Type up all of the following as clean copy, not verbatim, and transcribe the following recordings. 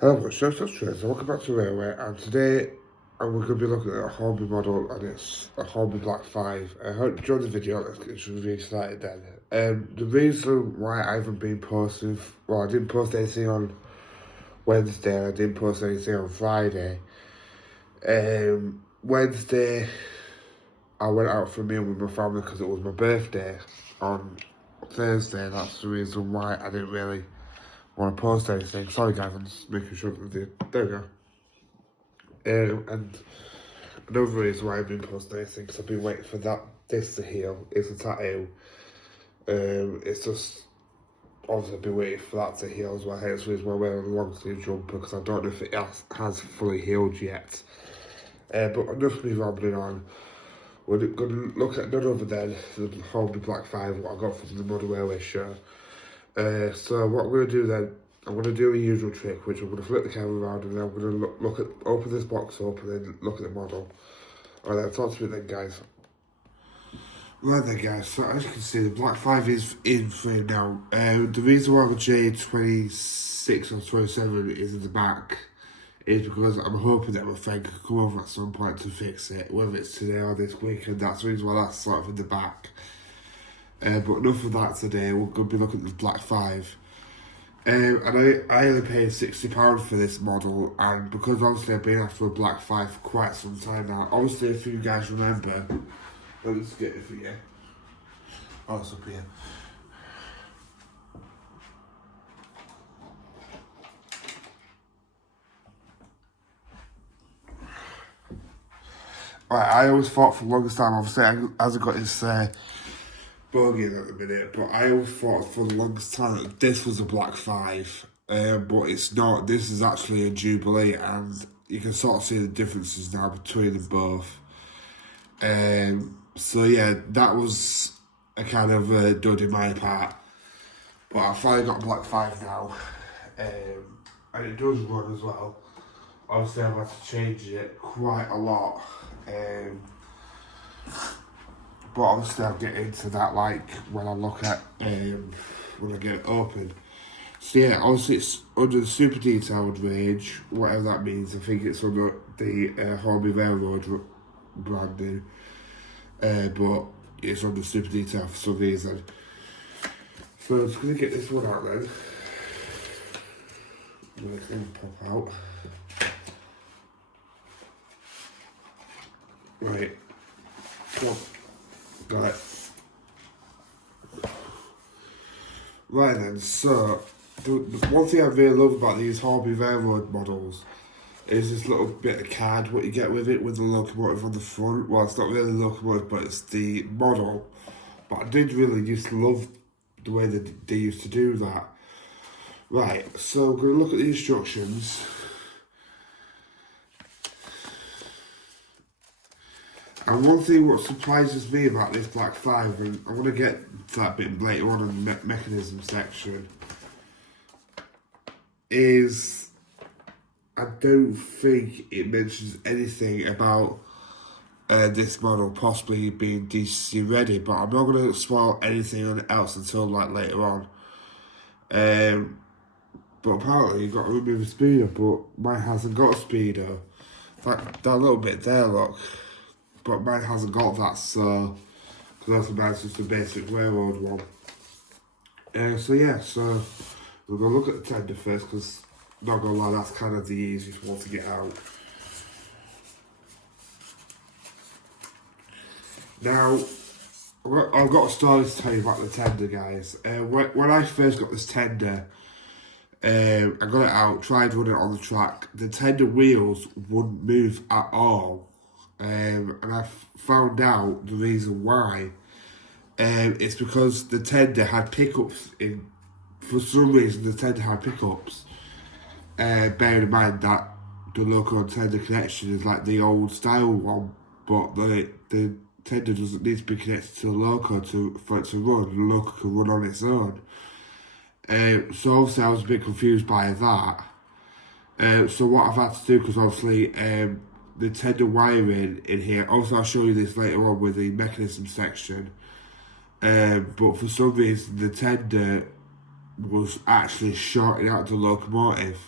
Hello, so welcome back to Railway, and today we're going to be looking at a Hornby model, and it's a Hornby Black 5. I hope you enjoyed the video. Let's get really started then. The reason why I haven't been posting, well, I didn't post anything on Wednesday, and I didn't post anything on Friday. Wednesday, I went out for a meal with my family because it was my birthday on Thursday, and that's the reason why I didn't really want to post anything. Sorry guys, I'm just making sure that there we go. And another reason why I've been posting anything because I've been waiting for this to heal. It's a tattoo. It's just obviously I've been waiting for that to heal as well. Hence the reason why I'm wearing a long sleeve jumper because I don't know if it has fully healed yet. But enough of me rambling on. We're going to look at none other than the Hornby Black 5, what I got from the Model Railway show. So what I'm going to do then, I'm going to do a usual trick, which I'm going to flip the camera around and then I'm going to open this box up and then look at the model. Alright, talk to me then guys. Right then guys, so as you can see the Black 5 is in frame now. The reason why the J26 or 27 is in the back is because I'm hoping that my friend can come over at some point to fix it, whether it's today or this week, and that's the reason why that's sort of in the back. But enough of that today, we're going to be looking at the Black 5. And I only paid £60 for this model, and because obviously I've been after a Black 5 for quite some time now. Obviously, if you guys remember, let me just get it for you. Oh, it's up here. Right, I always thought for the longest time, obviously, as I got this bogey at the minute, but I always thought for the longest time that this was a Black 5, but it's not. This is actually a Jubilee, and you can sort of see the differences now between them both. So yeah, that was a kind of dud in my part, but I finally got a Black 5 now, and it does run as well. Obviously I've had to change it quite a lot, but obviously I'll get into that like when I look at when I get it open. So yeah, obviously it's under the super detailed range, whatever that means. I think it's under the Hornby Railroad branding, but it's under super detail for some reason. So I'm just gonna get this one out then. It's gonna pop out. Right. Come on. Right. Right then, so the one thing I really love about these Hornby Railroad models is this little bit of card what you get with it with the locomotive on the front. Well, it's not really the locomotive, but it's the model. But I did really used to love the way that they used to do that. Right, so we're going to look at the instructions. And one thing what surprises me about this Black 5, and I'm going to get to that bit later on in the mechanism section, is I don't think it mentions anything about this model possibly being DC ready, but I'm not going to spoil anything else until like later on. But apparently you've got to remove a speeder, but mine hasn't got a speeder. That little bit there, look. But mine hasn't got that, so because mine's just a basic railroad one. So yeah, so we're gonna look at the tender first, because not gonna lie, that's kind of the easiest one to get out. Now, I've got a story to tell you about the tender, guys. When I first got this tender, I got it out, tried running it on the track. The tender wheels wouldn't move at all. And I found out the reason why. It's because the tender had pickups in. For some reason, the tender had pickups. Bearing in mind that the loco and tender connection is like the old style one, but the tender doesn't need to be connected to the loco for it to run. The loco can run on its own. So obviously I was a bit confused by that. So what I've had to do, because obviously the tender wiring in here, also I'll show you this later on with the mechanism section, but for some reason the tender was actually shorting out the locomotive,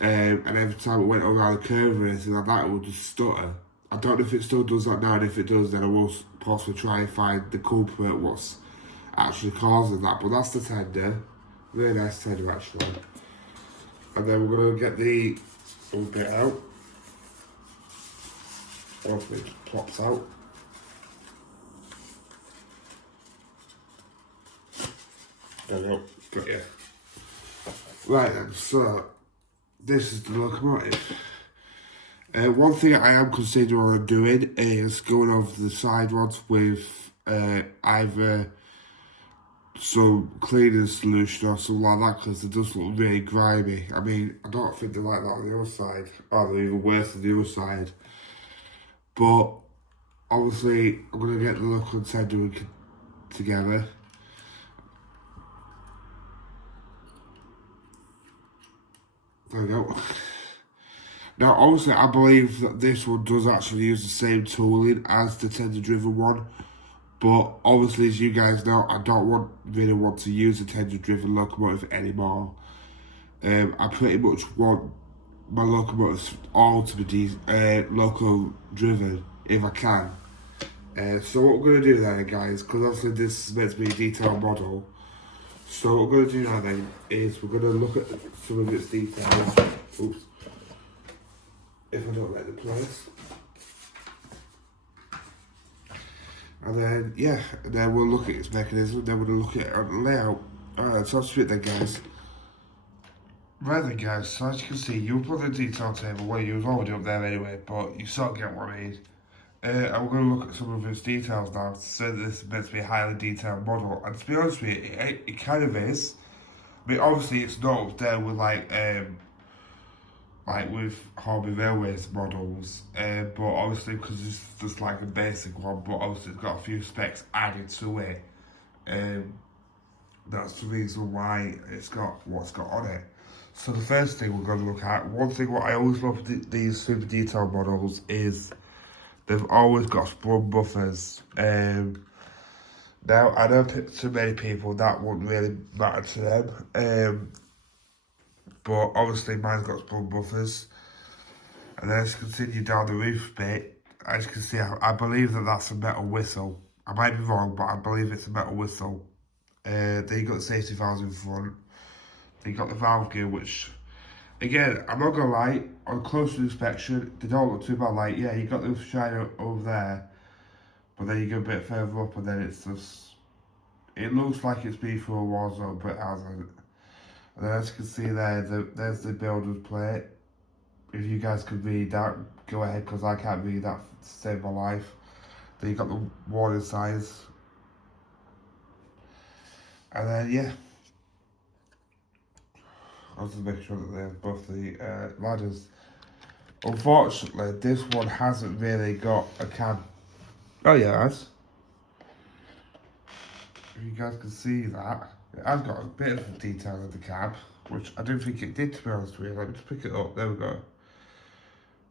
and every time it went around the curve or anything like that, it would just stutter. I don't know if it still does that now, and if it does, then I will possibly try and find the culprit, what's actually causing that. But that's the tender. Really nice tender, actually. And then we're going to get the other bit out. Hopefully it just pops out. There we go. Got you. Right then, so this is the locomotive. One thing I am considering on doing is going over the side rods with either some cleaning solution or something like that, because it does look really grimy. I mean, I don't think they like that on the other side, or they're even worse than the other side. But obviously, I'm going to get the look and tender together. There we go. Now, obviously, I believe that this one does actually use the same tooling as the tender-driven one. But obviously, as you guys know, I don't really want to use a tender-driven locomotive anymore. I pretty much want my locomotives all to be loco-driven, if I can. So what we're going to do then, guys, because obviously this is meant to be a detailed model. So what we're going to do now then is we're going to look at some of its details. Oops. If I don't let it place. And then, yeah, and then we'll look at its mechanism, then we'll look at it on the layout. Alright, so that's it then, guys. Right then, guys, so as you can see, you put the detail table where you was already up there anyway, but you sort of get what I mean. And we're going to look at some of its details now, so that this is meant to be a highly detailed model. And to be honest with you, it kind of is. I mean, obviously, it's not up there with, like with Hornby Railways models, but obviously because it's just like a basic one, but obviously it's got a few specs added to it. That's the reason why it's got what's got on it. So the first thing we're going to look at, one thing what I always love with these super detailed models is they've always got sprung buffers. Now I know to many people that wouldn't really matter to them. But obviously mine's got sprung buffers. And then as you continue down the roof bit, as you can see, I believe that that's a metal whistle. I might be wrong, but I believe it's a metal whistle. Then you got the safety valves in front. Then you got the valve gear, which, again, I'm not gonna lie, on closer inspection, they don't look too bad. Like, yeah, you got the shine over there, but then you go a bit further up and then it's just, it looks like it's been through a war zone, but it hasn't. And then as you can see there, there's the builder's plate. If you guys could read that, go ahead, because I can't read that to save my life. Then you got the warning signs. And then, yeah. I'll just make sure that there's both the ladders. Unfortunately, this one hasn't really got a cab. Oh yeah, it has. If you guys can see that, it has got a bit of detail in the cab, which I don't think it did, to be honest with you. Let me just pick it up, there we go.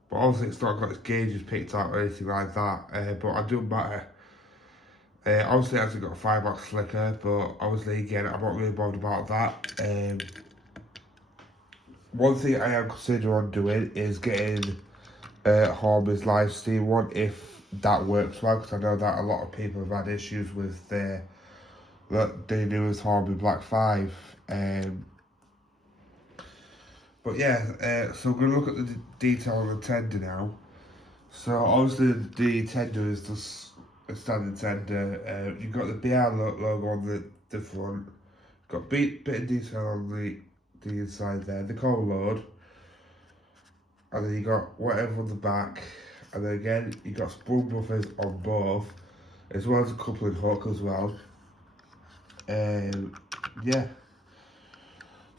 But obviously it's not got its gauges picked out or anything like that, but it doesn't matter. Obviously it hasn't got a firebox slicker, but obviously again, I'm not really bothered about that. One thing I am considering on doing is getting Hornby's live steam one, if that works well, because I know that a lot of people have had issues with the newest Hornby Black 5. But yeah, so we're going to look at the detail on the tender now. So obviously the tender is just a standard tender. You've got the BR logo on the front. Got a bit of detail on the inside there, the coal load. And then you got whatever on the back. And then again, you got sprung buffers on both, as well as a coupling hook as well. Yeah.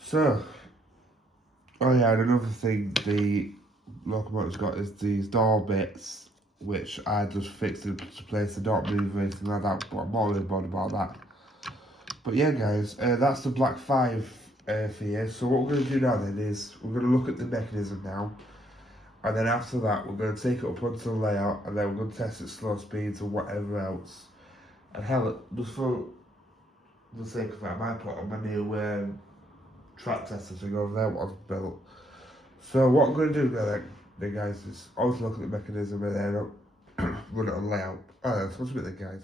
So, oh yeah, and another thing the locomotive's got is these door bits, which I just fixed into place. They don't move or anything like that, but I'm not really bothered about that. But yeah, guys, that's the Black 5 for you. So what we're going to do now then is we're going to look at the mechanism now. And then after that, we're going to take it up onto the layout, and then we're going to test its slow speeds or whatever else. And hell, just for the sake of it, I might put on my new track tester thing over there, what I've built. So what I'm going to do then guys, is also look at the mechanism and then run it on layout. Alright, so what's a bit then guys?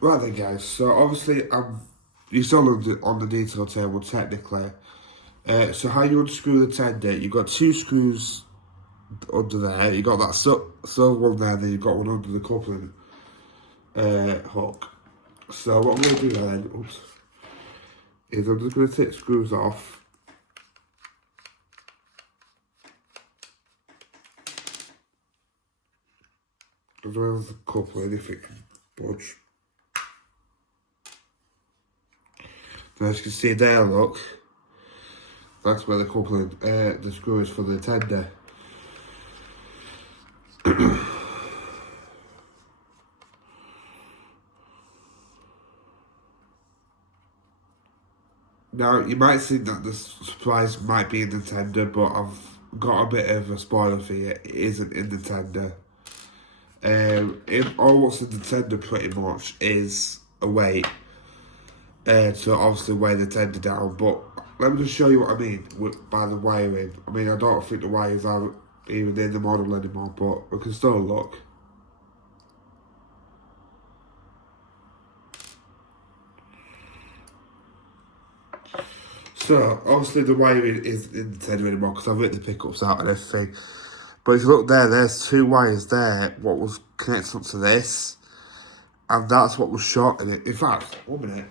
Right then guys, so obviously you're still on the detail table technically. So how you unscrew the tender, you've got 2 screws under there, you got that silver one there, then you've got one under the coupling hook. So what I'm going to do then, is I'm just going to take screws off. As well as the coupling, if it can budge. So as you can see there, look, that's where the coupling, the screw is for the tender. Now, you might think that the surprise might be in the tender, but I've got a bit of a spoiler for you. It isn't in the tender. All what's in the tender pretty much is a weight to obviously weigh the tender down. But let me just show you what I mean by the wiring. I mean, I don't think the wires are even in the model anymore, but we can still look. So, obviously the wiring isn't in the tender anymore because I've ripped the pickups out and everything. But if you look there, there's 2 wires there, what was connected up to this. And that's what was short in it. In fact, 1 minute.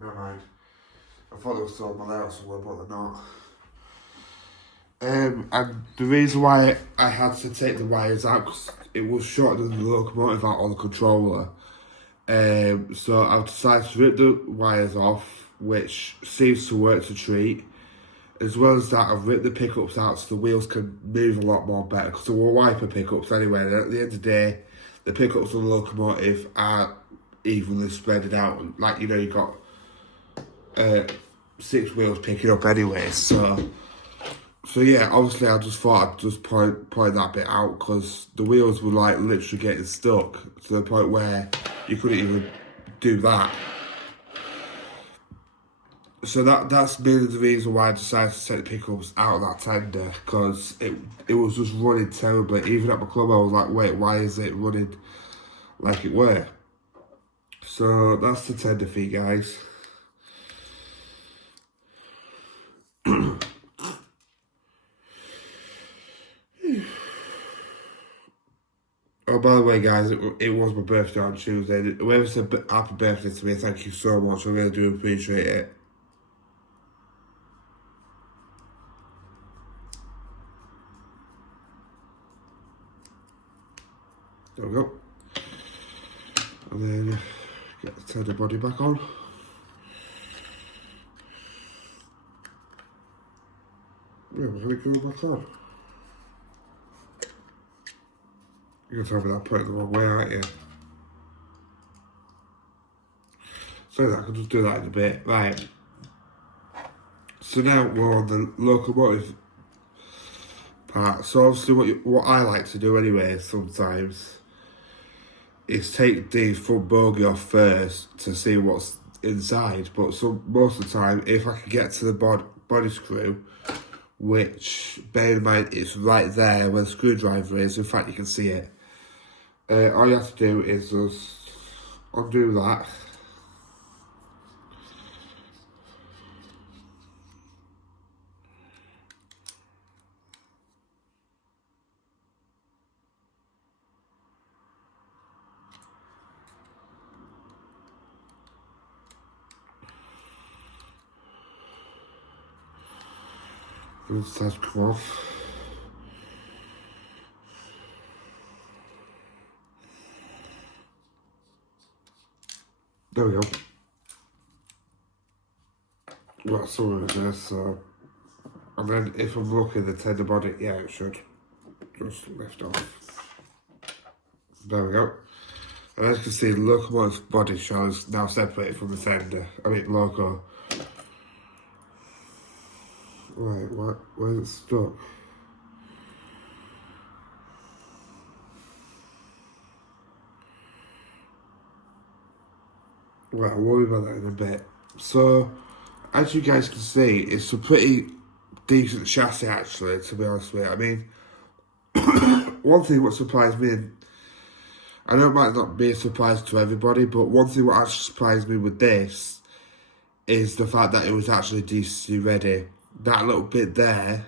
Never mind. I thought they were still on my layout somewhere, but they're not. And the reason why I had to take the wires out, because it was shorter than the locomotive out on the controller. So I've decided to rip the wires off, which seems to work to treat. As well as that, I've ripped the pickups out so the wheels can move a lot more better, because they were wiper pickups anyway. And at the end of the day, the pickups on the locomotive are evenly spread out. Like, you know, you've got 6 wheels picking up anyway. So yeah, obviously I just thought I'd just point that bit out, because the wheels were like literally getting stuck to the point where you couldn't even do that. So that's mainly the reason why I decided to take the pickups out of that tender, because it was just running terribly. Even at my club I was like, wait, why is it running like it were? So that's the tender fee, guys. Oh, by the way, guys, it was my birthday on Tuesday. Whoever said happy birthday to me, thank you so much. I really do appreciate it. There we go. And then get the tender body back on. Yeah, we're going to go back on. You're going to tell me that I put it the wrong way, aren't you? So I can just do that in a bit. Right. So now we're on the locomotive part. So obviously what I like to do anyway sometimes is take the front bogie off first to see what's inside. But most of the time, if I can get to the body screw, which, bear in mind, it's right there where the screwdriver is. In fact, you can see it. All you have to do is just undo that. And it starts to come off. There we go. Got some of it there, so. And then if I'm looking at the tender body, yeah, it should just lift off. There we go. And as you can see, the locomotive body shell is now separated from the tender. I mean, loco. Right, where's it stuck? Well, I'll worry about that in a bit. So, as you guys can see, it's a pretty decent chassis actually, to be honest with you. I mean, one thing what surprised me, and I know it might not be a surprise to everybody, but one thing what actually surprised me with this is the fact that it was actually DCC ready. That little bit there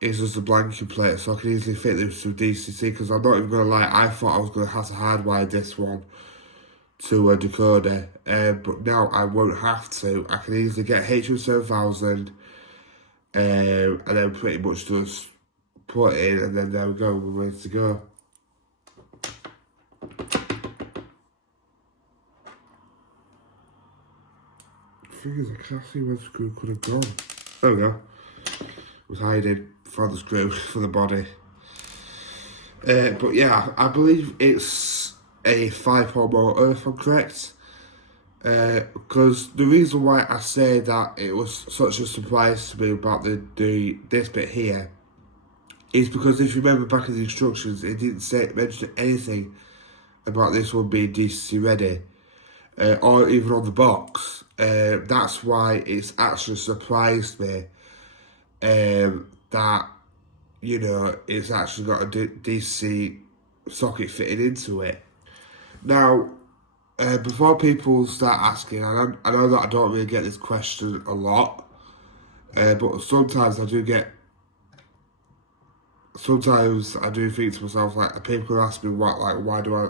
is just a blanking plate, so I can easily fit this with DCC, because I'm not even going to lie, I thought I was going to have to hardwire this one to a decoder, but now I won't have to. I can easily get HM7000 and then pretty much just put it in, and then there we go, we're ready to go. The thing is, I can't see where the screw could have gone. There we go. It was hiding for the screw for the body. But yeah, I believe it's a 5-pole motor, if I'm correct. Because the reason why I say that it was such a surprise to me about this bit here is because if you remember back in the instructions, it didn't mention anything about this one being DCC ready, or even on the box. That's why it's actually surprised me that, you know, it's actually got a DC socket fitted into it. Now, before people start asking, I know that I don't really get this question a lot, but sometimes I do think to myself, like, people ask me why do I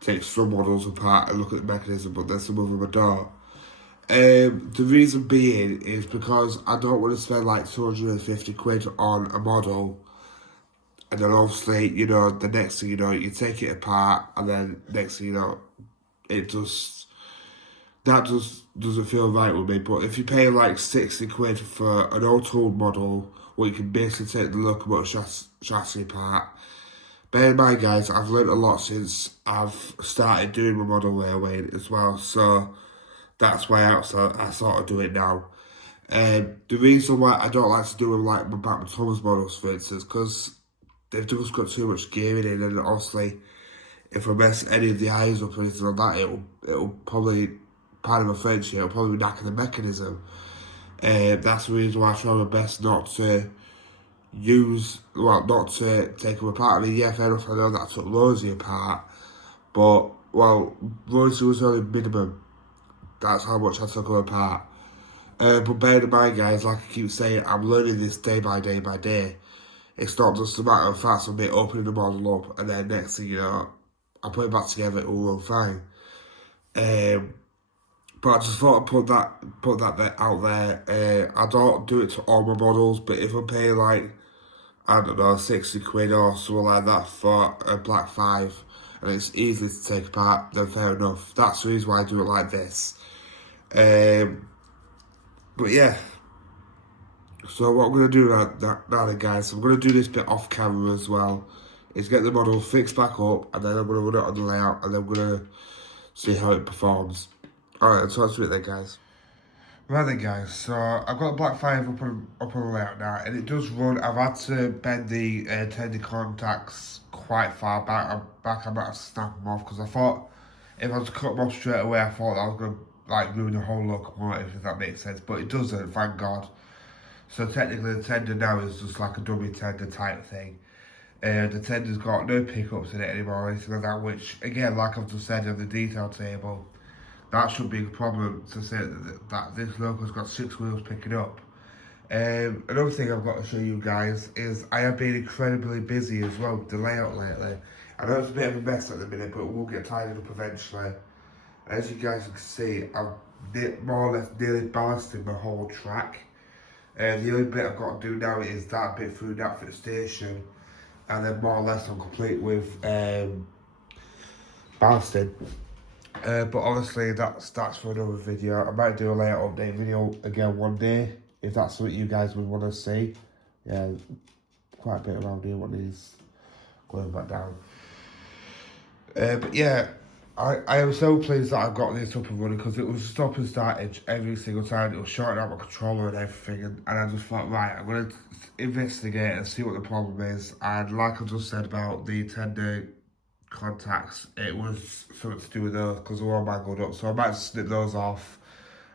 take some models apart and look at the mechanism, but then some of them I don't. The reason being is because I don't want to spend like 250 quid on a model, and then obviously, you know, the next thing you know, you take it apart, and then next thing you know, that just doesn't feel right with me. But if you pay like 60 quid for an old model, where you can basically take the locomotive chassis apart, bear in mind, guys, I've learned a lot since I've started doing my model railway as well, so that's why I sort of do it now. The reason why I don't like to do them like my Batman Thomas models, for instance, because they've just got too much gearing in, and obviously, if I mess any of the eyes up or anything like that, it'll probably, pardon my French here, it'll probably knacker the mechanism. That's the reason why I try my best not to not to take them apart. I mean, yeah, fair enough, I know that I took Rosie apart, but, well, Rosie was only minimum. That's how much I took her apart. But bear in mind, guys, like I keep saying, I'm learning this day by day by day. It's not just a matter of fact of me opening the model up, and then next thing you know, I put it back together, it will run fine. But I just thought I'd put that bit out there. I don't do it to all my models, but if I pay like, I don't know, 60 quid or something like that for a Black 5, and it's easy to take apart, then fair enough. That's the reason why I do it like this. But yeah, so what I'm going to do now then, guys, I'm going to do this bit off camera as well, is get the model fixed back up, and then I'm going to run it on the layout, and then we're going to see how it performs. Alright, so let's do it then, guys. Right then, guys, so I've got a Black 5 up on the layout now, and it does run. I've had to bend the tender contacts quite far back. I might have to snap them off, because I thought if I was to cut them off straight away, I thought that I was going to like ruin the whole locomotive, if that makes sense, but it doesn't, thank God. So technically the tender now is just like a dummy tender type thing. The tender's got no pickups in it anymore or anything like that, which, again, like I've just said on the detail table, that should be a problem to say that this loco's got 6 wheels picking up. Another thing I've got to show you guys is I have been incredibly busy as well with the layout lately. I know it's a bit of a mess at the minute, but we'll get tidied up eventually. As you guys can see, I've more or less nearly ballasted my whole track. The only bit I've got to do now is that bit through Knapford Station, and then more or less I'm complete with ballasting. But obviously that's for another video. I might do a layout update video again one day, if that's what you guys would want to see. Yeah, quite a bit around here what needs going back down. But yeah, I am so pleased that I've got this up and running, because it was stop and start every single time. It was shorting out my controller and everything, and I just thought, right, I'm going to investigate and see what the problem is. And like I just said about the tender contacts, it was something to do with those because they were all mangled up. So I might snip those off,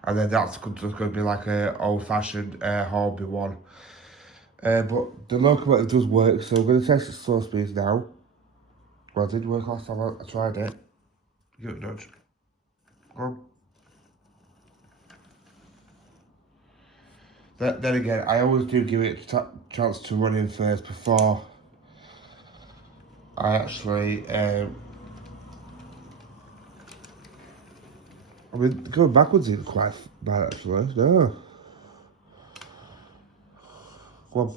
and then that's just going to be like a old-fashioned Hornby one. But the locomotive does work, so I'm going to test its slow speeds now. Well, it did work last time I tried it. Give it a nudge. Go on. Then again, I always do give it a chance to run in first before I actually. I mean, going backwards isn't quite bad actually. No. Go on.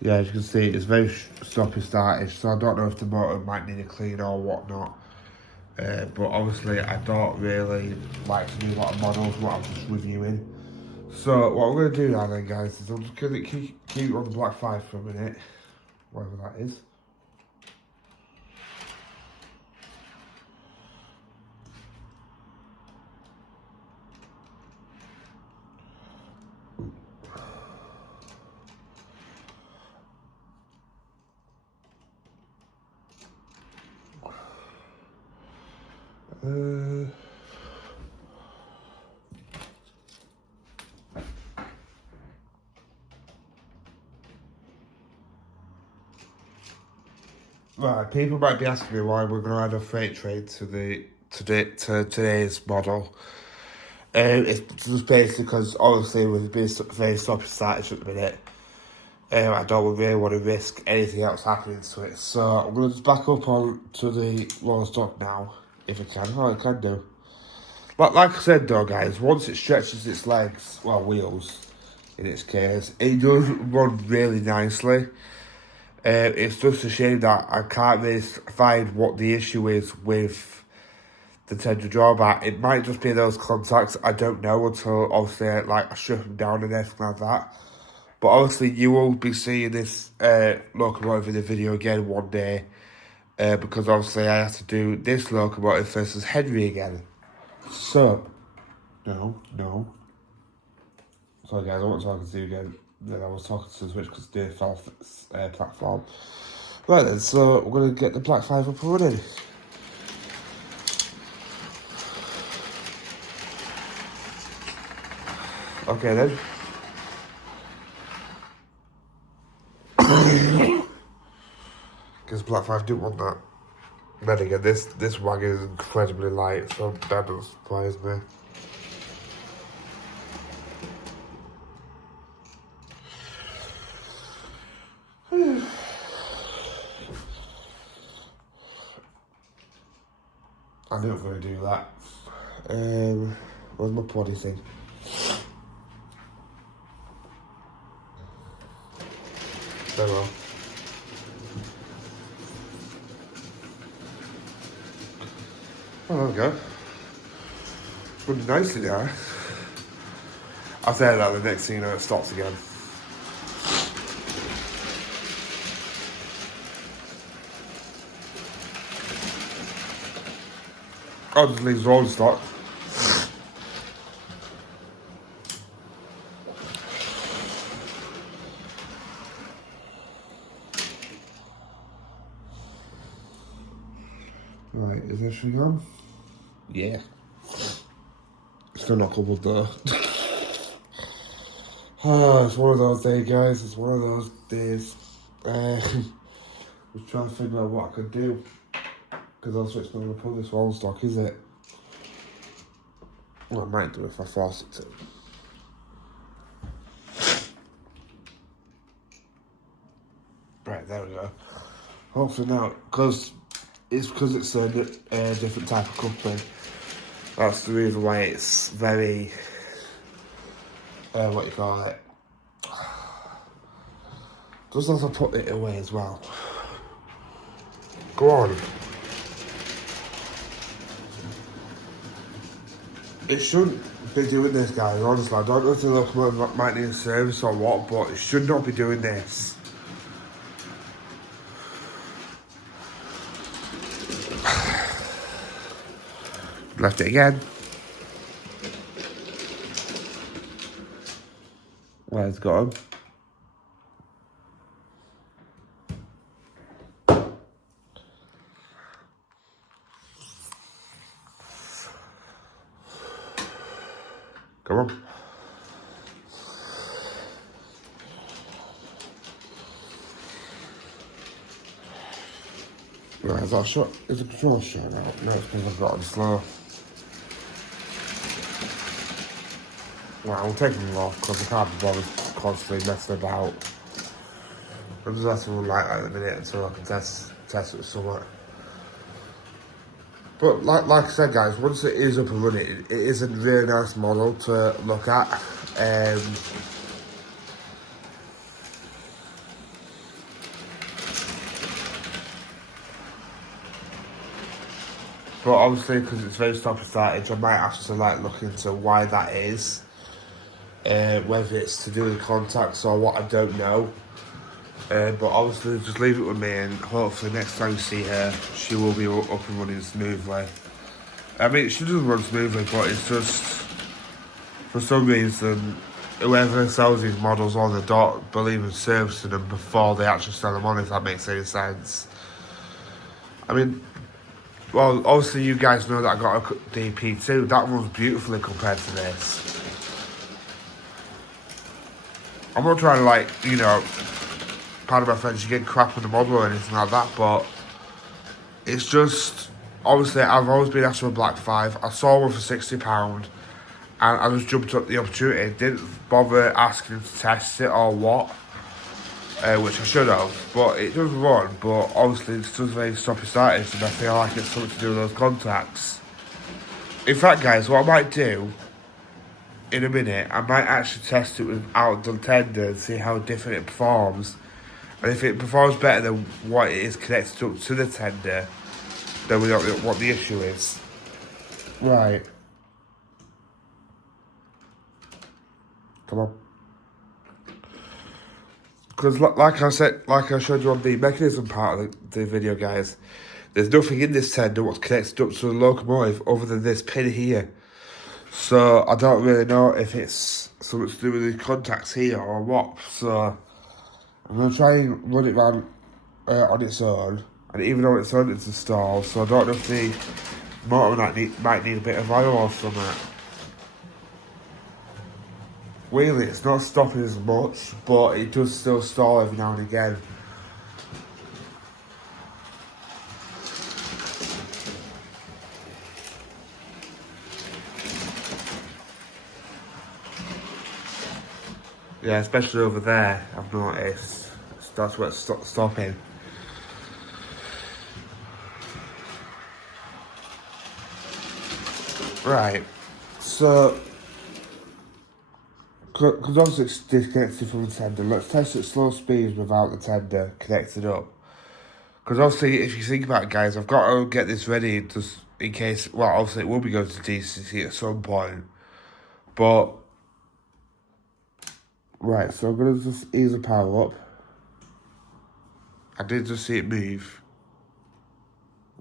Yeah, as you can see, it's very stoppy startish, so I don't know if the motor might need a clean or whatnot. But obviously, I don't really like to do a lot of models, what I'm just reviewing. So, what I'm going to do now then, guys, is I'm just going to keep on the Black 5 for a minute, whatever that is. Right, people might be asking me why we're going to add a freight train to today's model. It's just basically because obviously with being very stoppy startish at the minute, I don't really want to risk anything else happening to it. So I'm going to just back up on to the lower stock now, if I can. Oh, I can do. But like I said though, guys, once it stretches its legs, well, wheels, in its case, it does run really nicely. It's just a shame that I can't really find what the issue is with the tender drawback. It might just be those contacts. I don't know until obviously I strip them down and everything like that. But obviously you will be seeing this locomotive in the video again one day, because obviously I have to do this locomotive versus Henry again. So, no. Sorry guys, I wasn't talking to you again. Then I was talking to the Switch because they fell off this platform. Right then, so we're going to get the Black 5 up and running. Okay then. Because Black 5 didn't want that. Then again, this wagon is incredibly light, so that doesn't surprise me. I knew I was going to do that. Where's my poddy thing? There we are. Oh, there we go. Running nicely now. I'll tell you that the next thing you know it stops again. I'll just leave rolling stock. Right, is this thing on? Yeah. Still not coupled though. It's one of those days, guys. It's one of those days. Just trying to figure out what I could do. Because also it's not going to pull this rolling stock, is it? Well, I might do if I force it to. Right, there we go. Hopefully now, because it's a different type of coupling. That's the reason why it's very, what you call it. Doesn't have to put it away as well. Go on. It shouldn't be doing this, guys, honestly. I don't know if the locomotive might need a service or what, but it should not be doing this. Left it again. Well, it's gone. Come on. Right, is that shot? Is the control shut out? No, it's because I've got it slow. Right, we'll take them off because I can't be bothered constantly messing about. I'm just letting one light out in a minute until I can test it with somewhat. But like I said, guys, once it is up and running, it is a really nice model to look at. But obviously, because it's very stop and startage, I might have to like look into why that is. Whether it's to do with contacts or what, I don't know. But obviously, just leave it with me, and hopefully next time you see her, she will be up and running smoothly. I mean, she doesn't run smoothly, but it's just, for some reason, whoever sells these models on the dot believe in servicing them before they actually sell them on, if that makes any sense. I mean, well, obviously you guys know that I got a DP2. That runs beautifully compared to this. I'm not trying to, like, you know, pardon my French, you get crap on the model or anything like that, but it's just, obviously, I've always been after a Black 5. I saw one for £60, and I just jumped up the opportunity. Didn't bother asking to test it or what, which I should have, but it does run, but obviously it's just very stop-and-started, and I feel like it's something to do with those contacts. In fact, guys, what I might do in a minute, I might actually test it without the tender and see how different it performs. And if it performs better than what it is connected up to the tender, then we know what the issue is. Right. Come on. Because like I said, like I showed you on the mechanism part of the video, guys, there's nothing in this tender what's connected up to the locomotive other than this pin here. So I don't really know if it's something to do with the contacts here or what. So I'm going to try and run it round on its own. And even though it's on, it's installed. So I don't know if the motor might need a bit of oil or something. Really, it's not stopping as much, but it does still stall every now and again. Yeah, especially over there, I've noticed. That's where it's stopping. Right, so, because obviously it's disconnected from the tender, let's test at slow speeds without the tender connected up. Because obviously, if you think about it, guys, I've got to get this ready just in case, well, obviously it will be going to DCC at some point. But, right, so I'm going to just ease the power up. I did just see it move.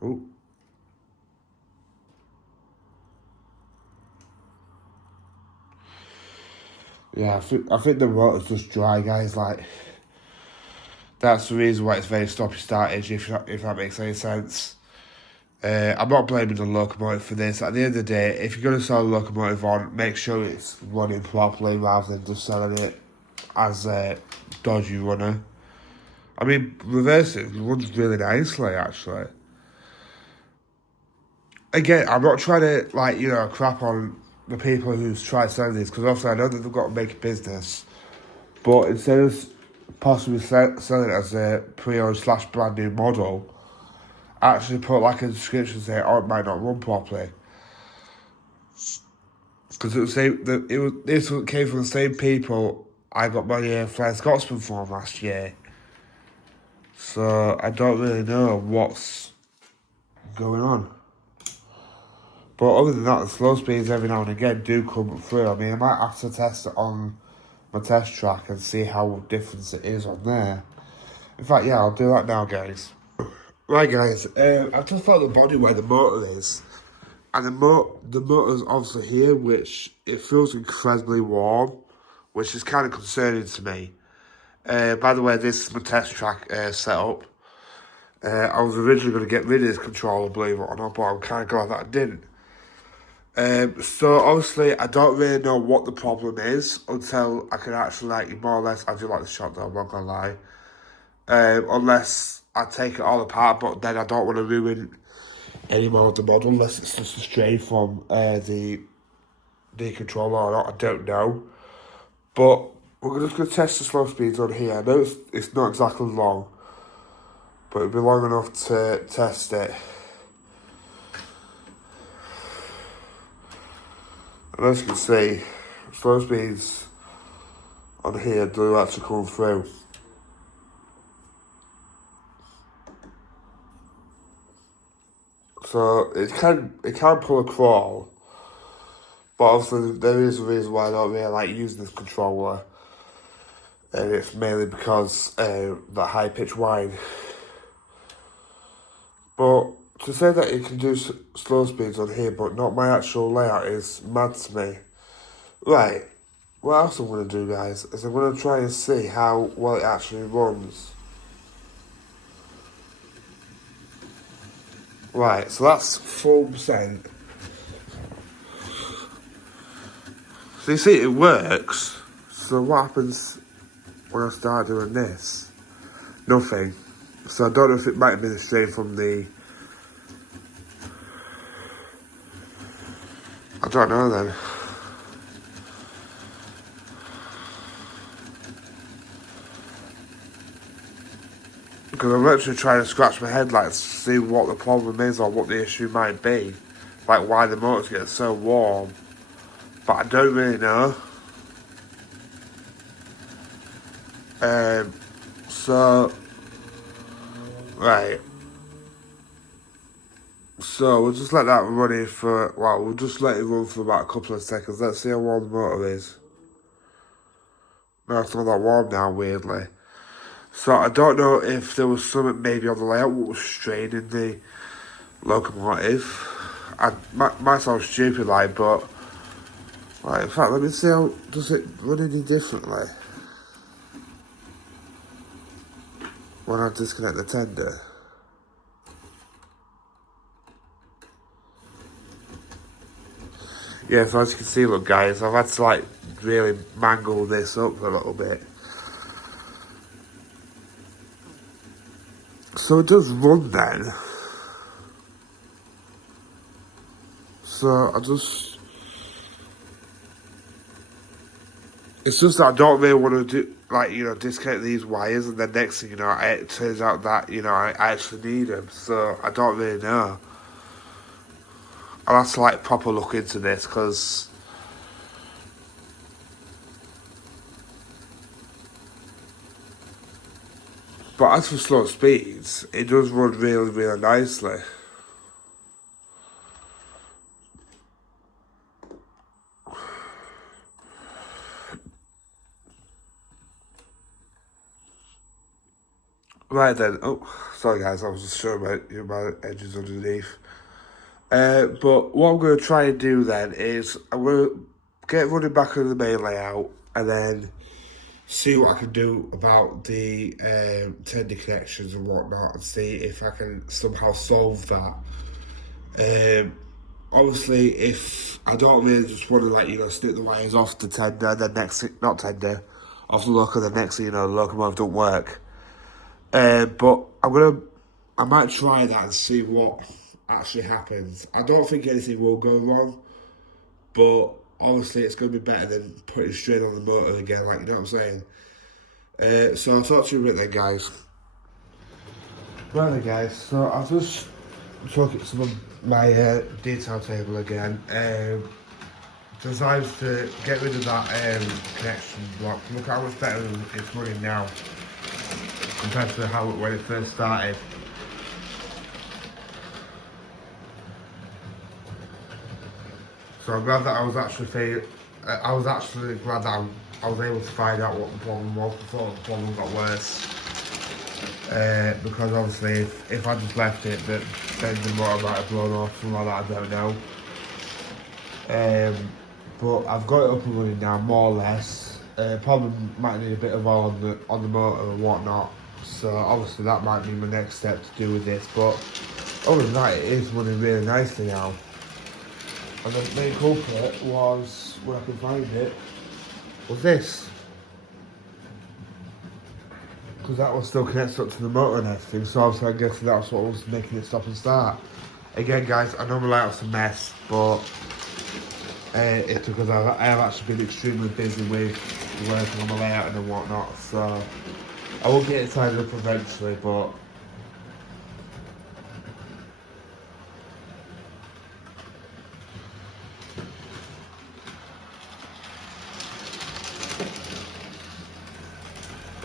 Oh. Yeah, I think the motor's just dry, guys. Like, that's the reason why it's very stoppy-startage, if that makes any sense. I'm not blaming the locomotive for this. At the end of the day, if you're going to sell a locomotive on, make sure it's running properly rather than just selling it as a dodgy runner. I mean, reverse it runs really nicely, actually. Again, I'm not trying to, like, you know, crap on the people who's tried selling these, because obviously I know that they've got to make a business. But instead of possibly selling it as a pre-owned / brand new model, actually put like a description saying, oh, it might not run properly. Because this came from the same people I got my Flying Scotsman from last year. So I don't really know what's going on. But other than that, the slow speeds every now and again do come through. I mean, I might have to test it on my test track and see how different it is on there. In fact, yeah, I'll do that now, guys. Right, guys, I've just felt the body where the motor is. And the motor's obviously here, which it feels incredibly warm, which is kind of concerning to me. By the way, this is my test track setup. I was originally going to get rid of this controller, believe it or not, but I'm kind of glad that I didn't. So obviously I don't really know what the problem is until I can actually like more or less. I do like the shot though, I'm not gonna lie. Unless I take it all apart, but then I don't want to ruin any more of the model unless it's just a strain from the controller or not. I don't know. But we're just going to test the slow speeds on here. I know it's not exactly long, but it'll be long enough to test it. And as you can see, slow speeds on here do actually come through. So it can pull a crawl, but obviously there is a reason why I don't really like using this controller, and it's mainly because the high pitch whine. But to say that it can do slow speeds on here, but not my actual layout, is mad to me. Right, what else I'm going to do, guys, is I'm going to try and see how well it actually runs. Right, so that's 4%. So you see, it works. So what happens when I start doing this? Nothing. So I don't know if it might have been a strain from the... I don't know then. Because I'm literally trying to scratch my head, like, to see what the problem is or what the issue might be. Like, why the motors get so warm. But I don't really know. So... Right. So, we'll just let that run in for... Well, we'll just let it run for about a couple of seconds. Let's see how warm the motor is. No, it's not that warm now, weirdly. So I don't know if there was something maybe on the layout what was straining the locomotive. I might sound stupid like, but right, in fact, let me see how does it run any differently when I disconnect the tender. Yeah, so as you can see, look guys, I've had to like really mangle this up a little bit. So it does run then. So I just... It's just that I don't really want to do, like, you know, disconnect these wires, and then next thing you know, it turns out that, you know, I actually need them. So I don't really know. I'll have to, like, proper look into this, because... But as for slow speeds, it does run really, really nicely. Right then, oh, sorry guys, I was just showing my edges underneath. But what I'm going to try and do then is, I'm going to get running back on the main layout, and then see what I can do about the tender connections and whatnot, and see if I can somehow solve that. Obviously, if I don't really just want to, like, you know, snip the wires off the tender, then not tender, off the loco, the next thing you know, the locomotive don't work. But I might try that and see what actually happens. I don't think anything will go wrong, but obviously it's going to be better than putting strain on the motor again, like, you know what I'm saying? So I'll talk to you a bit then, guys. Right then, guys, so I'll just talk at some of my detail table again. Designed to get rid of that connection block. Look how much better it's running now compared to when it first started. So I'm glad that I was actually glad that I was able to find out what the problem was before the problem got worse. Because obviously if I just left it, then the motor might have blown off, something like that, I don't know. But I've got it up and running now, more or less. Probably might need a bit of oil on the motor and whatnot. So obviously that might be my next step to do with this. But other than that, it is running really nicely now. And the main culprit was, where I can find it, was this. Because that was still connected up to the motor and everything, so obviously I'm guessing that's what was making it stop and start. Again guys, I know my layout's a mess, but it's because I have actually been extremely busy with working on my layout and whatnot, so I will get it tidied up eventually, but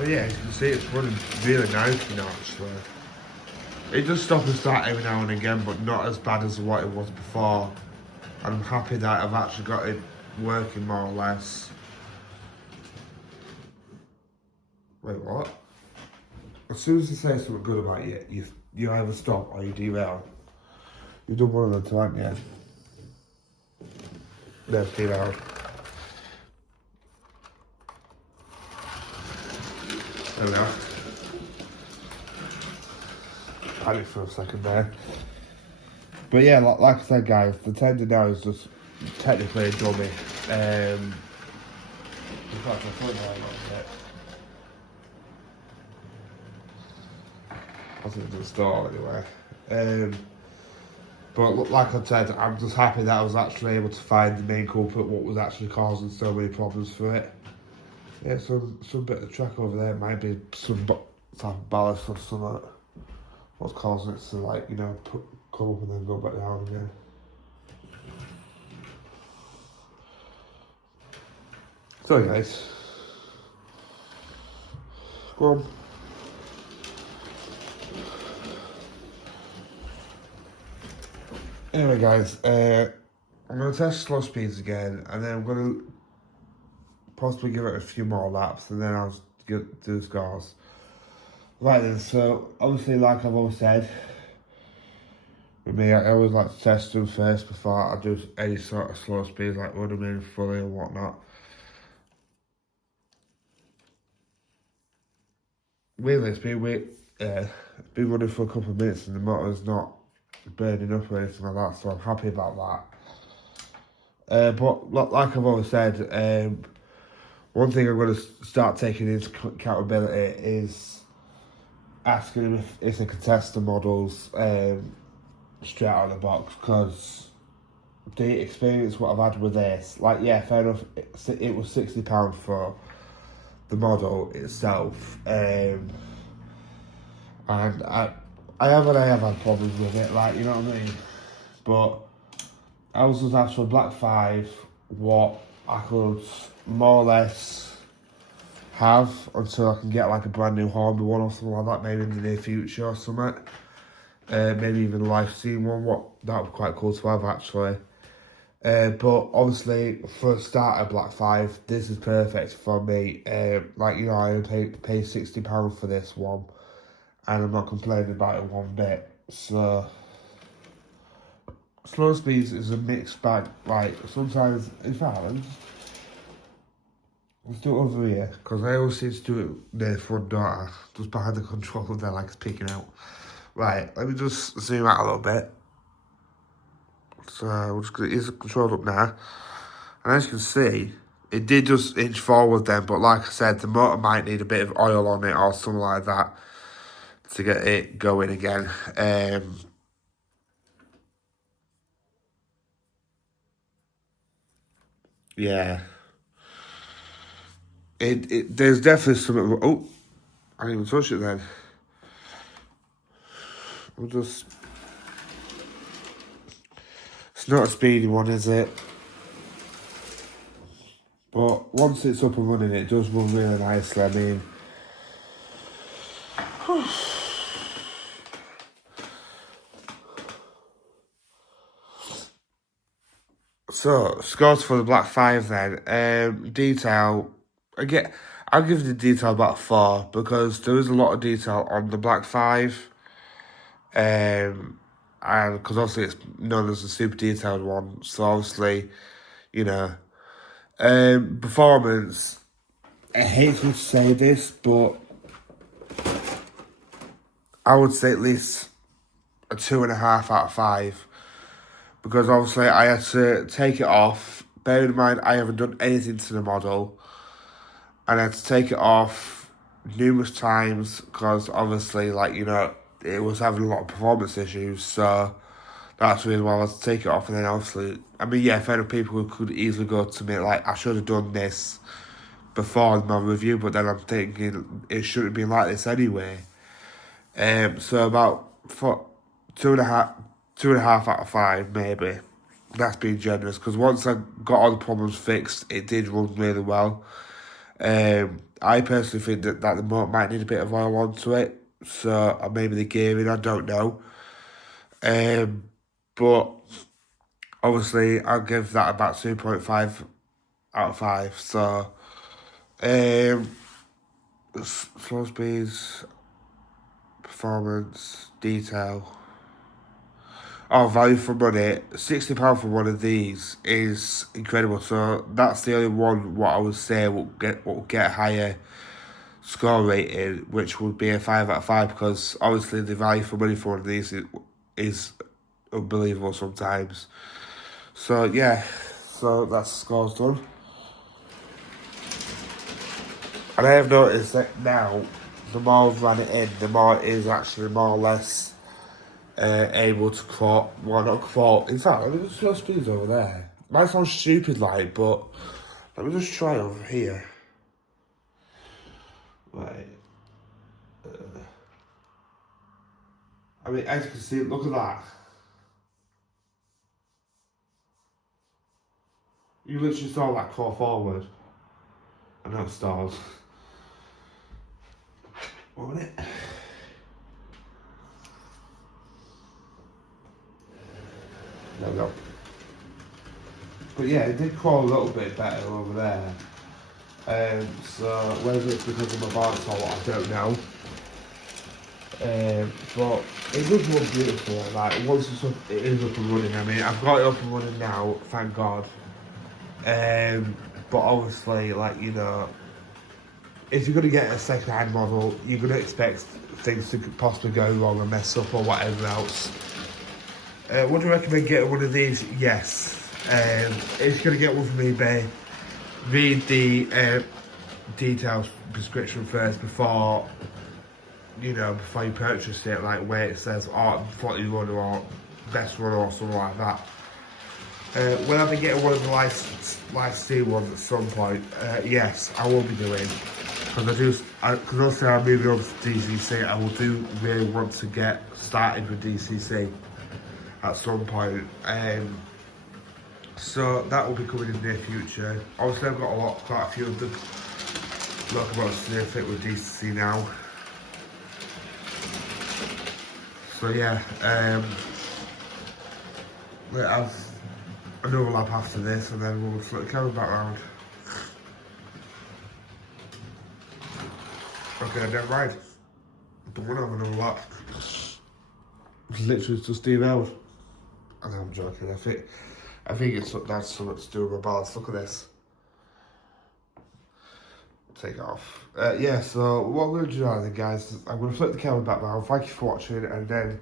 yeah, you can see it's running really nice, you know, actually. It does stop and start every now and again, but not as bad as what it was before. And I'm happy that I've actually got it working more or less. Wait, what? As soon as you say something good about you, you either stop or you derail. You've done one of them, haven't you? There's derailed. There we are. Panic for a second there. But yeah, like I said guys, the tender now is just technically a dummy. In fact, I thought I got it. I think it's installed anyway. But like I said, I'm just happy that I was actually able to find the main culprit, what was actually causing so many problems for it. Yeah, some bit of track over there, might be some type of ballast or something. What's causing it to, like, you know, come up and then go back down again. So guys, go on. Anyway guys, I'm going to test slow speeds again, and then I'm going to possibly give it a few more laps, and then I'll do the scores. Right then, so obviously like I've always said, with me I always like to test them first before I do any sort of slow speeds, like run them in fully and whatnot. Really, it's been running for a couple of minutes and the motor's not burning up or anything like that, so I'm happy about that. But like I've always said, one thing I'm going to start taking into accountability is asking them if they can test the models straight out of the box, because the experience what I've had with this, like, yeah, fair enough, it was £60 for the model itself, and I have had problems with it, like, you know what I mean, but I was just asked for Black 5 what I could more or less have until I can get like a brand new Hornby one or something like that, maybe in the near future or something. Maybe even a Lifeseen one, that would be quite cool to have actually. But obviously for a starter Black 5, this is perfect for me. Like, you know, I pay £60 for this one, and I'm not complaining about it one bit. So slow speeds is a mixed bag. Like, sometimes, in fact, let's do it over here, because I always seem to do it near the front door, just behind the controller there, like it's peeking out. Right, let me just zoom out a little bit. So we're just going to ease the control up now. And as you can see, it did just inch forward then, but like I said, the motor might need a bit of oil on it or something like that to get it going again. Yeah. There's definitely something. Oh, I didn't even touch it then. We'll just. It's not a speedy one, is it? But once it's up and running, it does run really nicely. I mean, so scores for the Black 5 then. Detail, again, I'll give the detail about 4 because there is a lot of detail on the Black 5. And because obviously it's known as a super detailed one, so obviously, you know, performance. I hate to say this, but I would say at least a 2.5 out of 5, because obviously I had to take it off. Bear in mind, I haven't done anything to the model, and I had to take it off numerous times because obviously, like, you know, it was having a lot of performance issues, so that's the reason why I had to take it off. And then obviously, I mean, yeah, fair enough, people could easily go to me like, I should have done this before my review, but then I'm thinking it shouldn't have been like this anyway. So about for two and a half out of 5 maybe. That's being generous because once I got all the problems fixed, it did run really well. I personally think that the motor might need a bit of oil onto it, so or maybe the gearing, I don't know. But obviously I'll give that about 2.5 out of 5. So slow speeds, performance, detail. Oh, value for money. £60 for one of these is incredible. So that's the only one what I would say will get higher score rating, which would be a 5 out of 5, because obviously the value for money for one of these is unbelievable sometimes. So yeah, so that's scores done. And I have noticed that now, the more I've ran it in, the more it is actually more or less able to crawl. Well, not crawl. In fact, let me just slow speeds over there. Might sound stupid, like, but let me just try over here. Right. I mean, as you can see, look at that. You literally saw that crawl forward. And now it stalls. 1 minute. There we go. But yeah, it did crawl a little bit better over there. So whether it's because of my balance or what, I don't know. But it does look beautiful. Like once it's up, it is up and running. I mean, I've got it up and running now, thank God. But obviously, like, you know, if you're gonna get a second-hand model, you're gonna expect things to possibly go wrong and mess up or whatever else. Would you recommend getting one of these? Yes. If you're gonna get one from eBay, read the details prescription first before you before you purchase it, like where it says art 40 runner or best runner or something like that. Will I be getting one of the live steel ones at some point? Yes, I will be doing. Because obviously I'm moving over to DCC, I will do really want to get started with DCC at some point. So that will be coming in the near future. Obviously I've got quite a few of the locomotives to fit with DCC now. So yeah, we'll have another lap after this and then we'll flip the camera back round. Okay, never mind. But we'll have another lap. Literally just derailed. And I'm joking, I think that's something to do with my balance. Look at this. Take it off. Yeah, so what I'm going to do now then, guys, I'm going to flip the camera back round. Thank you for watching, and then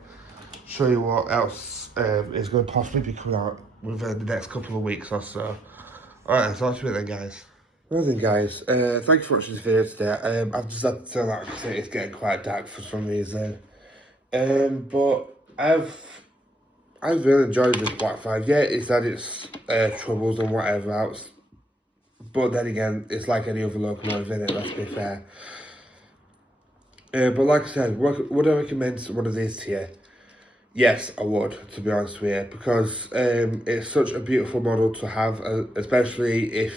show you what else is going to possibly be coming out within the next couple of weeks or so. Alright, so that's it then, guys. Well then, guys, thanks for watching this video today. I've just had to turn that because it's getting quite dark for some reason. But I've really enjoyed this Black 5. Yeah, it's had its troubles and whatever else. But then again, it's like any other locomotive in it, let's be fair. But like I said, would I recommend one of these to you? Yes, I would, to be honest with you. Because it's such a beautiful model to have, especially if,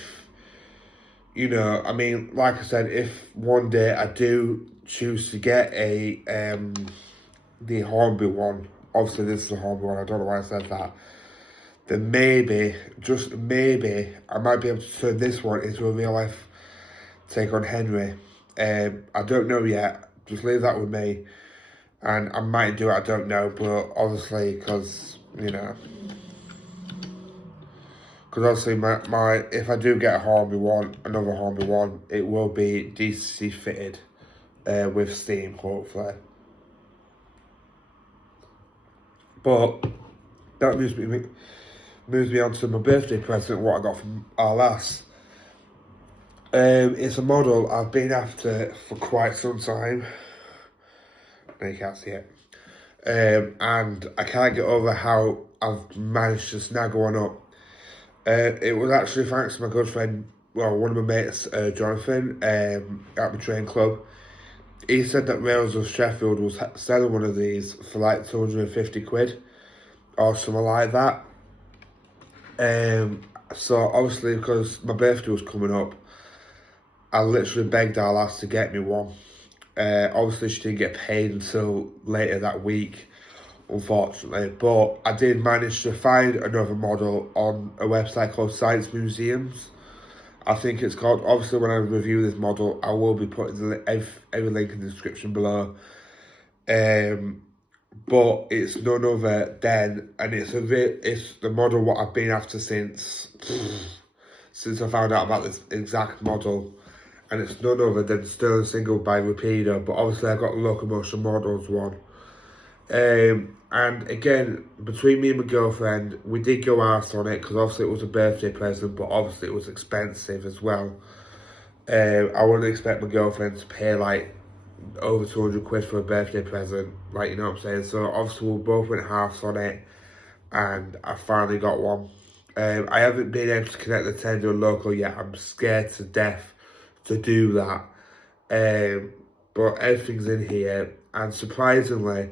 I mean, like I said, if one day I do choose to get the Hornby one, obviously this is a Hornby one, I don't know why I said that, then maybe, just maybe, I might be able to turn this one into a real life take on Henry. I don't know yet, just leave that with me, and I might do it, I don't know, but obviously, because obviously my if I do get another Hornby one, it will be DCC fitted with steam, hopefully. But that moves me on to my birthday present, what I got from our lass. It's a model I've been after for quite some time. No, you can't see it. And I can't get over how I've managed to snag one up. It was actually thanks to my good friend, well, one of my mates, Jonathan, at the train club. He said that Rails of Sheffield was selling one of these for like 250 quid or something like that. So obviously, because my birthday was coming up, I literally begged our lass to get me one. Obviously, she didn't get paid until later that week, unfortunately. But I did manage to find another model on a website called Science Museums. I think it's called. Obviously, when I review this model, I will be putting every link in the description below. But it's none other than, and it's the model what I've been after since I found out about this exact model. And it's none other than Sterling Single by Rapido, but obviously I got the Locomotion Models one. And again, between me and my girlfriend, we did go arse on it, because obviously it was a birthday present, but obviously it was expensive as well. I wouldn't expect my girlfriend to pay like over 200 quid for a birthday present, like, you know what I'm saying? So obviously we both went halves on it, and I finally got one. I haven't been able to connect the tender local yet. I'm scared to death to do that, but everything's in here. And surprisingly,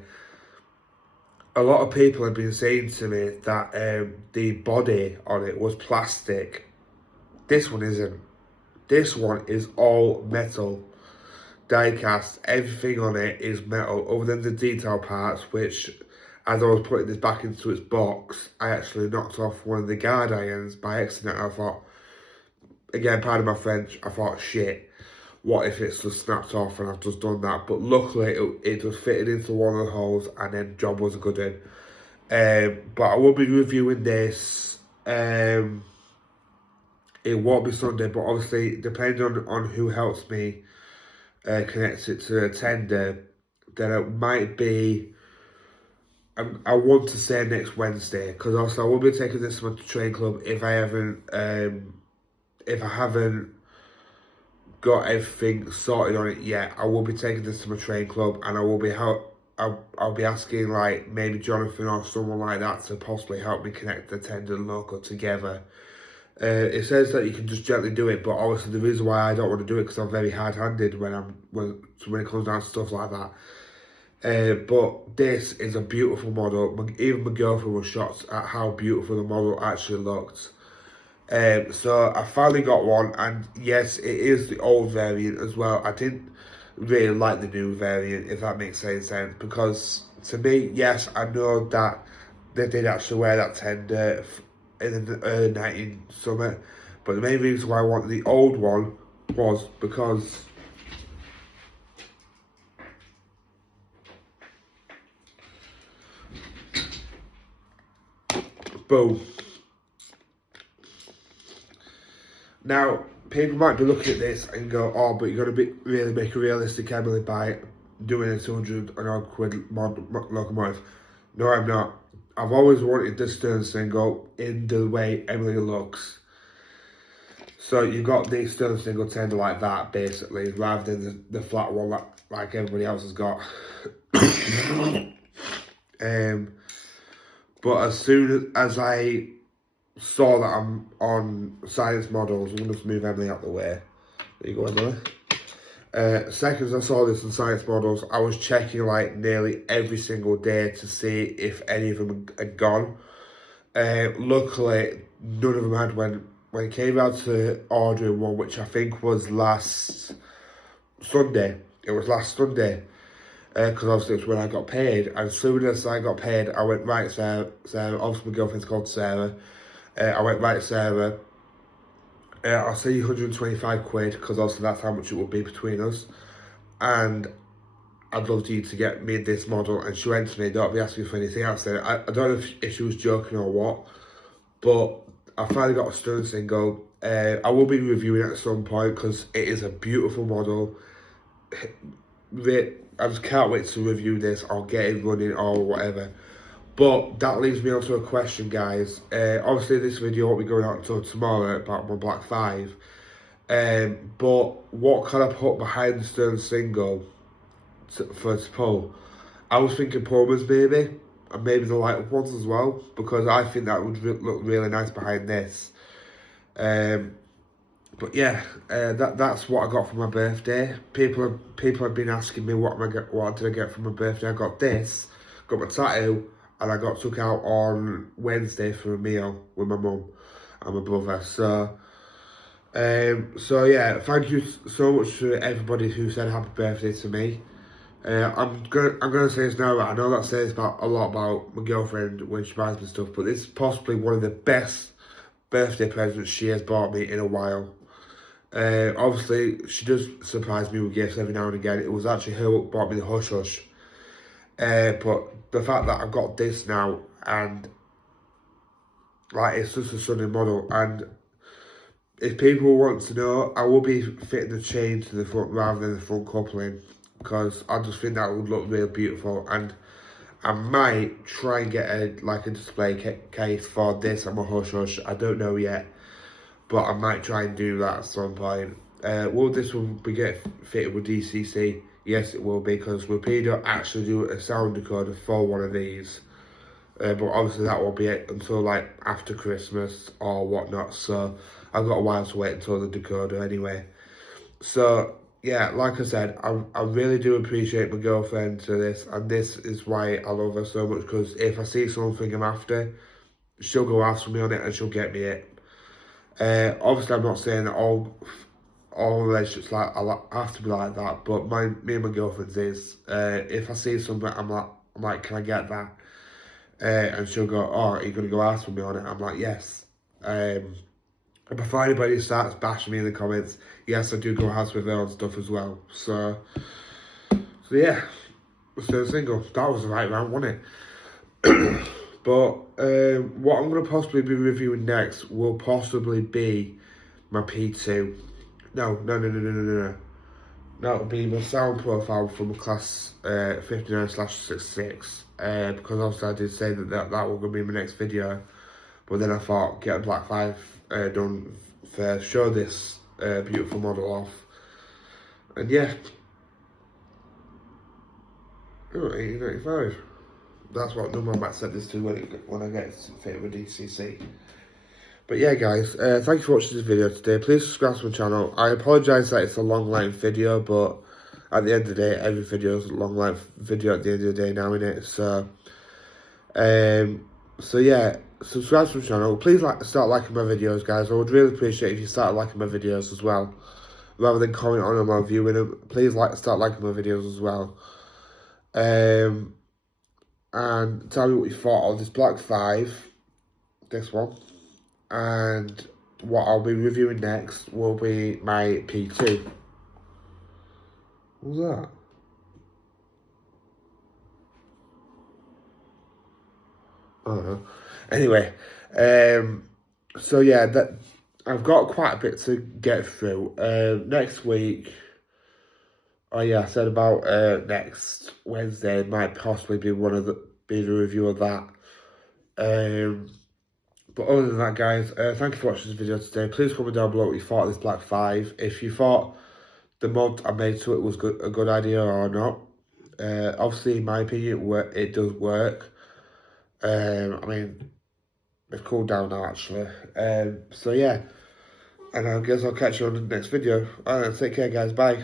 a lot of people have been saying to me that the body on it was plastic. This one isn't. This one is all metal, die cast. Everything on it is metal, other than the detail parts, which, as I was putting this back into its box, I actually knocked off one of the guard irons by accident. I thought, again, pardon my French, I thought, shit, what if it's just snapped off, and I've just done that? But luckily, it just fitted into one of the holes, and then job was a good one. But I will be reviewing this. It won't be Sunday, but obviously, depending on who helps me connect it to a tender, then it might be, I want to say next Wednesday, because also I will be taking this one to Train Club if I haven't got everything sorted on it yet. I will be taking this to my train club, and I will be I'll be asking like maybe Jonathan or someone like that to possibly help me connect the tender and local together. It says that you can just gently do it, but obviously the reason why I don't want to do it, because I'm very hard-handed when it comes down to stuff like that. But this is a beautiful model. Even my girlfriend was shocked at how beautiful the model actually looked. So I finally got one, and yes, it is the old variant as well. I didn't really like the new variant, if that makes any sense, because to me, yes, I know that they did actually wear that tender in the early 19th summer, but the main reason why I wanted the old one was because boom. Now, people might be looking at this and go, oh, but you're going to really make a realistic Emily by doing a 200 and odd quid locomotive. No, I'm not. I've always wanted this Stern single in the way Emily looks. So you've got the Stern single tender like that, basically, rather than the flat one like everybody else has got. But as soon as I saw that I'm on Science Models, I'm going to just move Emily out the way. There you go, Emily. Second as I saw this on Science Models, I was checking like nearly every single day to see if any of them had gone. Luckily, none of them had. When it came out to ordering one, which I think was last Sunday. It was last Sunday. Because obviously it's when I got paid. And as soon as I got paid, I went, right, Sarah, obviously my girlfriend's called Sarah. I went, right, Sarah, I'll send you 125 quid, because obviously that's how much it would be between us. And I'd love you to get me this model. And she went to me, don't be asking for anything else. Then I don't know if she was joking or what, but I finally got a Stern single. I will be reviewing it at some point, because it is a beautiful model. I just can't wait to review this or get it running or whatever. But that leads me on to a question, guys. Obviously, this video won't be going out until tomorrow about my Black 5. But what can I put behind the Stern single for it to pull? I was thinking Pullmans maybe, and maybe the light up ones as well, because I think that would look really nice behind this. But yeah, that's what I got for my birthday. People have been asking me what did I get for my birthday. I got this, got my tattoo, and I got took out on Wednesday for a meal with my mum and my brother. So yeah, thank you so much to everybody who said happy birthday to me. I'm gonna say this now. I know that says a lot about my girlfriend when she buys me stuff, but this is possibly one of the best birthday presents she has bought me in a while. Obviously, she does surprise me with gifts every now and again. It was actually her who bought me the Hush Hush. But the fact that I've got this now, and like, it's just a stunning model, and if people want to know, I will be fitting the chain to the front rather than the front coupling, because I just think that would look really beautiful. And I might try and get a display case for this and my Hush Hush. I don't know yet, but I might try and do that at some point. Will this one be fitted with DCC? Yes, it will be, because Rapido actually do a sound decoder for one of these. But obviously that won't be it until like after Christmas or whatnot. So I've got a while to wait until the decoder anyway. So yeah, like I said, I really do appreciate my girlfriend to this, and this is why I love her so much, because if I see something I'm after, she'll go ask for me on it and she'll get me it. Obviously, I'm not saying that all relationships have to be like that, but me and my girlfriend's is. If I see something, I'm like, can I get that? And she'll go, oh, are you gonna go ask for me on it? I'm like, yes. And before anybody starts bashing me in the comments, yes, I do go ask with her on stuff as well. So yeah, so single. That was the right round, wasn't it? But what I'm going to possibly be reviewing next will possibly be my P2. No. That would be my sound profile from class 59/66. Because obviously I did say that was going to be my next video. But then I thought, get a Black 5 done first, show this beautiful model off. And yeah. Oh, 1895. That's what number I might set this to when I get it fit with DCC. But yeah, guys, thank you for watching this video today. Please subscribe to my channel. I apologise that it's a long length video, but at the end of the day, every video is a long length video at the end of the day now, innit? So yeah, subscribe to my channel. Please start liking my videos, guys. I would really appreciate if you started liking my videos as well, rather than comment on them or viewing them. Please start liking my videos as well. And tell me what you thought of this Black 5, this one, and what I'll be reviewing next will be my P2. What was that? I don't know. Anyway, so yeah, that I've got quite a bit to get through. Next week, oh yeah, I said about next Wednesday might possibly be the review of that. But other than that, guys, thank you for watching this video today. Please comment down below what you thought of this Black 5. If you thought the mod I made to it was a good idea or not. Obviously, in my opinion, it does work. I mean, it's cooled down now, actually. So yeah, and I guess I'll catch you on the next video. Take care, guys. Bye.